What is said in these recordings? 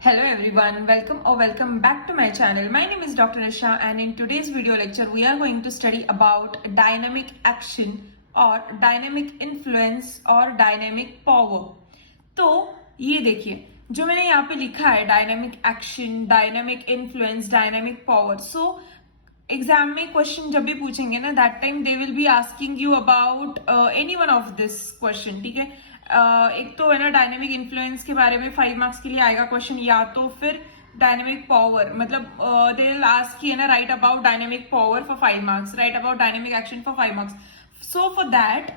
Hello everyone, welcome back to my channel. My name is Dr. Nisha and in today's video lecture we are going to study about dynamic action or dynamic influence or dynamic power. तो ये देखिए जो मैंने यहाँ पे लिखा है dynamic action, dynamic influence, dynamic power. So exam में क्वेश्चन जब भी पूछेंगे ना that time they will be asking you about any one of this question. ठीक है, एक तो है ना डायनेमिक इन्फ्लुएंस के बारे में 5 मार्क्स के लिए आएगा क्वेश्चन, या तो फिर डायनेमिक पावर मतलब दे विल आस्क है ना right about dynamic power for 5 marks, right about dynamic action for 5 marks. So for that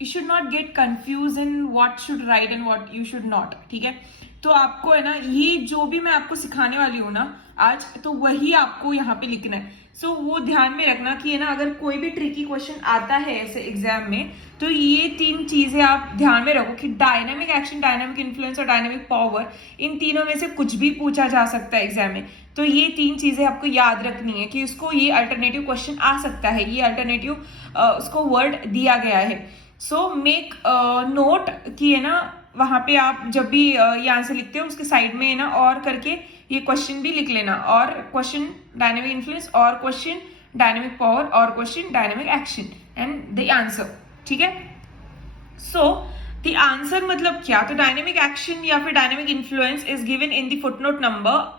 you should not get confuse in what should write and what you should not. ठीक है, तो आपको है ना ये जो भी मैं आपको सिखाने वाली हूँ ना आज, तो वही आपको यहाँ पे लिखना है. सो वो ध्यान में रखना कि है ना अगर कोई भी ट्रिकी क्वेश्चन आता है ऐसे एग्जाम में तो ये 3 चीजें आप ध्यान में रखो कि डायनामिक एक्शन, डायनामिक इन्फ्लुएंस और डायनामिक पावर, इन तीनों में से कुछ भी पूछा जा सकता है एग्जाम में. तो ये 3 चीजें आपको याद रखनी है कि उसको ये अल्टरनेटिव क्वेश्चन आ सकता है, ये अल्टरनेटिव उसको वर्ड दिया गया है. सो मेक नोट कि है ना वहां पे आप जब भी ये आंसर लिखते हो उसके साइड में है ना और करके ये क्वेश्चन भी लिख लेना, और क्वेश्चन डायनामिक इन्फ्लुएंस और क्वेश्चन डायनामिक पावर और question dynamic action and the answer. ठीक है, सो द आंसर मतलब क्या, तो डायनामिक एक्शन या फिर dynamic influence is given in the footnote number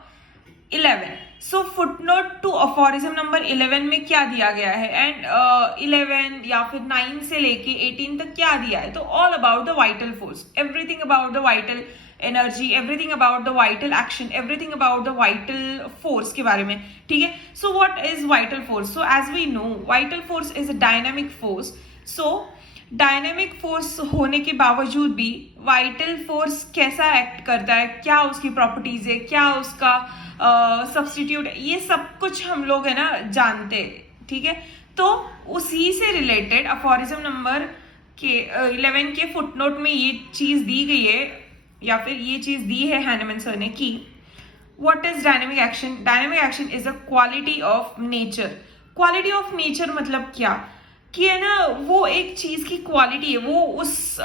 11. So footnote to aphorism number 11 में क्या दिया गया है एंड 11 या फिर 9 से लेके 18 तक क्या दिया है, तो all about the vital force, everything about the vital energy, everything about the vital action, everything about the vital force के बारे में. ठीक है, so what is vital force, so as we know vital force is a dynamic force. So dynamic force होने के बावजूद भी vital force कैसा एक्ट करता है, क्या उसकी प्रॉपर्टीज है, क्या उसका सब्स्टिट्यूट, ये सब कुछ हम लोग है ना जानते हैं. ठीक है, तो उसी से रिलेटेड अफोरिज्म नंबर के 11 के फुटनोट में ये चीज दी गई है या फिर ये चीज दी है हैनेमन सर ने कि what is dynamic action. Dynamic action is a quality of nature. Quality of nature मतलब क्या कि है ना वो एक चीज की क्वालिटी है, वो उस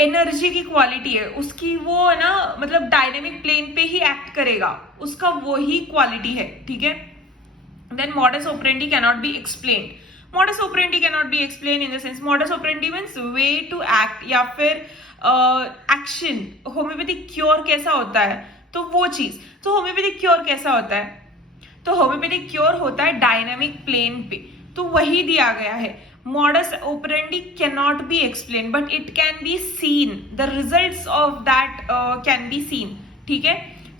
एनर्जी की क्वालिटी है उसकी, वो है ना मतलब डायनेमिक प्लेन पे ही एक्ट करेगा, उसका वो ही क्वालिटी है. ठीक है, then modus operandi cannot be explain. Modus operandi cannot be explain in the sense modus operandi means way to act या फिर एक्शन. होम्योपैथिक क्योर कैसा होता है, तो वो चीज. तो होम्योपैथिक क्योर कैसा होता है, तो होम्योपैथिक क्योर होता है डायनामिक प्लेन पे, तो वही दिया गया है. Modus operandi cannot be explained but it can be seen, the results of that can be seen. ठीक है,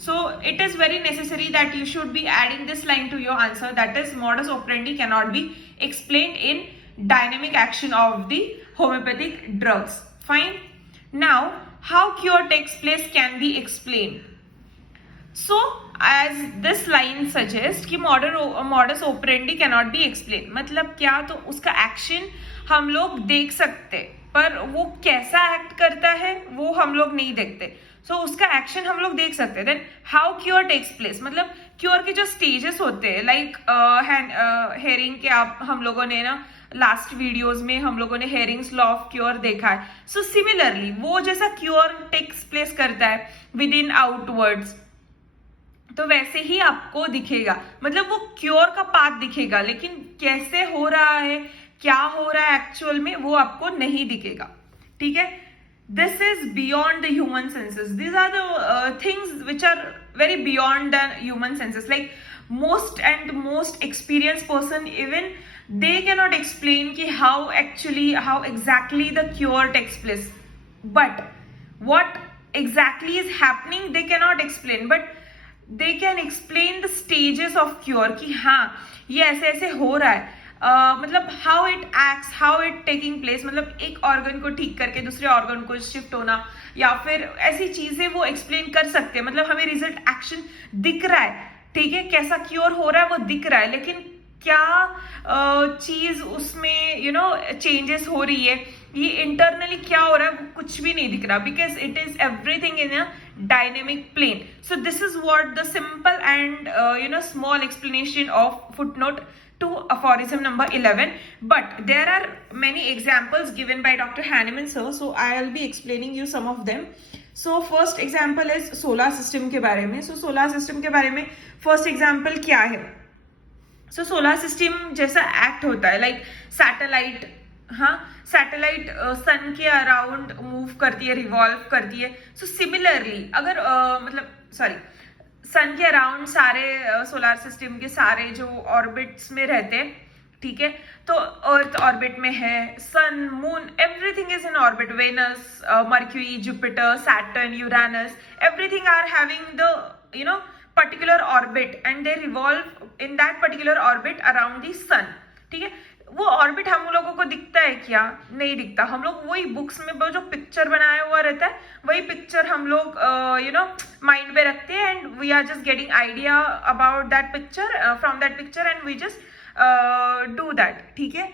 so it is very necessary that you should be adding this line to your answer, that is modus operandi cannot be explained in dynamic action of the homeopathic drugs. Fine, now how cure takes place can be explained. So as this line suggests कि modus operandi cannot be explained, मतलब क्या, तो उसका action हम लोग देख सकते पर वो कैसा एक्ट करता है वो हम लोग नहीं देखते. सो उसका एक्शन हम लोग देख सकते हैं. Then how cure takes place, मतलब क्योर के जो स्टेजेस होते हैं लाइक हेयरिंग के, आप हम लोगों ने ना लास्ट वीडियोस में हम लोगों ने हेयरिंग्स लॉ ऑफ क्योर देखा है. सो सिमिलरली वो जैसा क्योर टेक्स प्लेस करता है विद इन आउटवर्ड्स, तो वैसे ही आपको दिखेगा, मतलब वो क्योर का पाथ दिखेगा, लेकिन कैसे हो रहा है, क्या हो रहा है एक्चुअल में, वो आपको नहीं दिखेगा. ठीक है, this is beyond the human senses. These are the things which are very beyond the human senses. Like most experience person even they cannot explain ki how exactly the cure takes place, but what exactly is happening they cannot explain, but they can explain the stages of cure कि हाँ ये ऐसे ऐसे हो रहा है, मतलब how it acts, how it taking place, मतलब एक ऑर्गन को ठीक करके दूसरे ऑर्गन को शिफ्ट होना या फिर ऐसी चीजें वो एक्सप्लेन कर सकते हैं. मतलब हमें रिजल्ट एक्शन दिख रहा है, ठीक है, कैसा क्योर हो रहा है वो दिख रहा है, लेकिन क्या चीज उसमें यू नो चेंजेस हो रही है, ये इंटरनली क्या हो रहा है वो कुछ भी नहीं दिख रहा, because it is everything in a dynamic plane. So this is what the simple and small explanation of footnote to aphorism number 11, but there are many examples given by Dr. Hahnemann sir, so I'll be explaining you some of them. So first example is solar system के बारे में. सो solar system के बारे में first example क्या है? सो solar system जैसा act होता है लाइक सैटेलाइट. हाँ, सैटेलाइट सन के अराउंड मूव करती है, रिवॉल्व करती है. सो सिमिलरली अगर सन के अराउंड सारे सोलर सिस्टम के सारे जो ऑर्बिट्स में रहते हैं, ठीक है, तो अर्थ ऑर्बिट में है, sun, moon, everything is in orbit. Venus, Mercury, Jupiter, Saturn, Uranus, everything are having the particular orbit and they revolve in that particular orbit around the sun. ठीक है, वो ऑर्बिट हम लोगों को दिखता है क्या? नहीं दिखता. हम लोग वही बुक्स में जो पिक्चर बनाया हुआ रहता है वही पिक्चर हम लोग माइंड में रखते हैं and we are just getting idea about that picture from that picture and we just do that. ठीक है,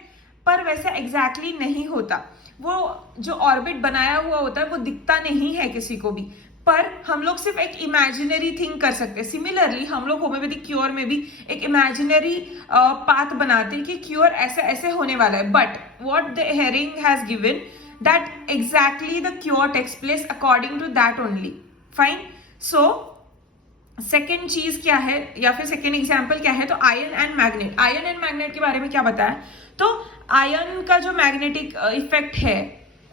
पर वैसे एग्जैक्टली नहीं होता. वो जो ऑर्बिट बनाया हुआ होता है वो दिखता नहीं है किसी को भी, पर हम लोग सिर्फ एक इमेजिनरी थिंग कर सकते हैं. सिमिलरली हम लोग होम्योपैथिक क्योर में भी एक इमेजिनरी पाथ बनाते हैं कि क्योर ऐसे ऐसे होने वाला है, but what the Hering has given that exactly the cure takes place according to that only. Fine. So second चीज क्या है या फिर सेकेंड एग्जाम्पल क्या है? तो ion and magnet. Ion and magnet के बारे में क्या बताया? तो आयन का जो मैग्नेटिक इफेक्ट है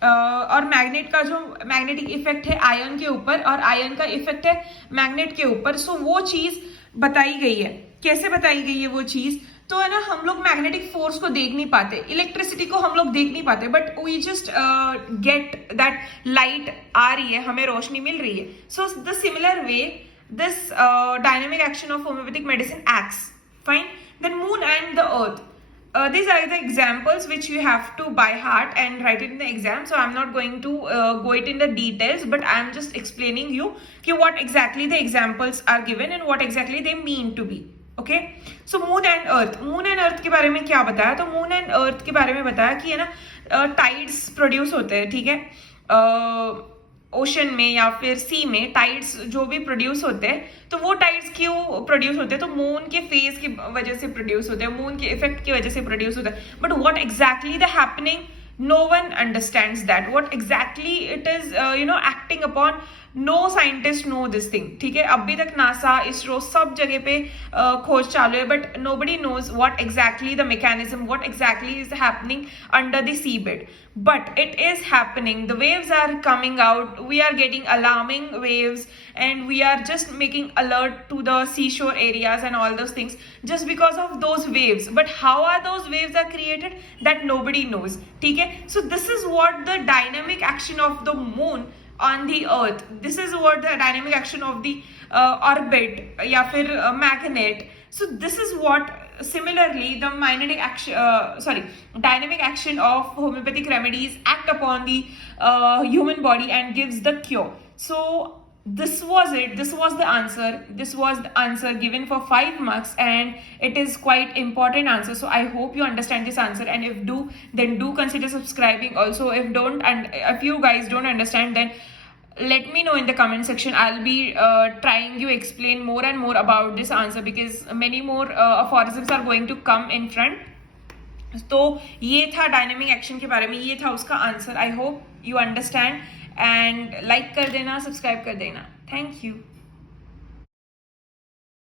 और मैग्नेट का जो मैग्नेटिक इफेक्ट है आयन के ऊपर और आयन का इफेक्ट है मैग्नेट के ऊपर. सो वो चीज बताई गई है. कैसे बताई गई है वो चीज? तो है ना, हम लोग मैग्नेटिक फोर्स को देख नहीं पाते, इलेक्ट्रिसिटी को हम लोग देख नहीं पाते, but we just get that light आ रही है, हमें रोशनी मिल रही है. So the similar way this dynamic action of homeopathic medicine acts. Fine. Then moon and the earth. These are the examples which you have to by heart and write it in the exam. So I'm not going to go it in the details, but I'm just explaining you what exactly the examples are given and what exactly they mean to be. Okay. So moon and earth. Moon and earth के बारे में क्या बताया? तो moon and earth के बारे में बताया कि है ना, tides produce होते हैं. ठीक है, ओशन में या फिर सी में टाइड्स जो भी प्रोड्यूस होते हैं, तो वो टाइड्स क्यों प्रोड्यूस होते हैं? तो मून के फेज की वजह से प्रोड्यूस होते हैं, मून के इफेक्ट की वजह से प्रोड्यूस होता है. But what exactly the happening, no one understands that. What exactly it is acting upon, no scientist know this thing. ठीक है, अभी तक नासा, इसरो सब जगह पे खोज चालू है, but nobody knows what exactly the mechanism, what exactly is happening under the sea bed. But it is happening. The waves are coming out. We are getting alarming waves and we are just making alert to the seashore areas and all those things just because of those waves. But how are those waves are created? That nobody knows. ठीक है? So this is what the dynamic action of the moon on the earth. This is what the dynamic action of the orbit या फिर magnet. So this is what similarly the dynamic action of homeopathic remedies act upon the human body and gives the cure. So this was it. This was the answer. This was the answer given for 5 marks and it is quite important answer. So I hope you understand this answer, and if do, then do consider subscribing. Also if don't, and if you guys don't understand, then let me know in the comment section. I'll be trying to explain more and more about this answer because many more aphorisms are going to come in front. तो ये था dynamic action के बारे में, ये था उसका answer. I hope you understand and like कर देना, सब्सक्राइब कर देना. Thank you.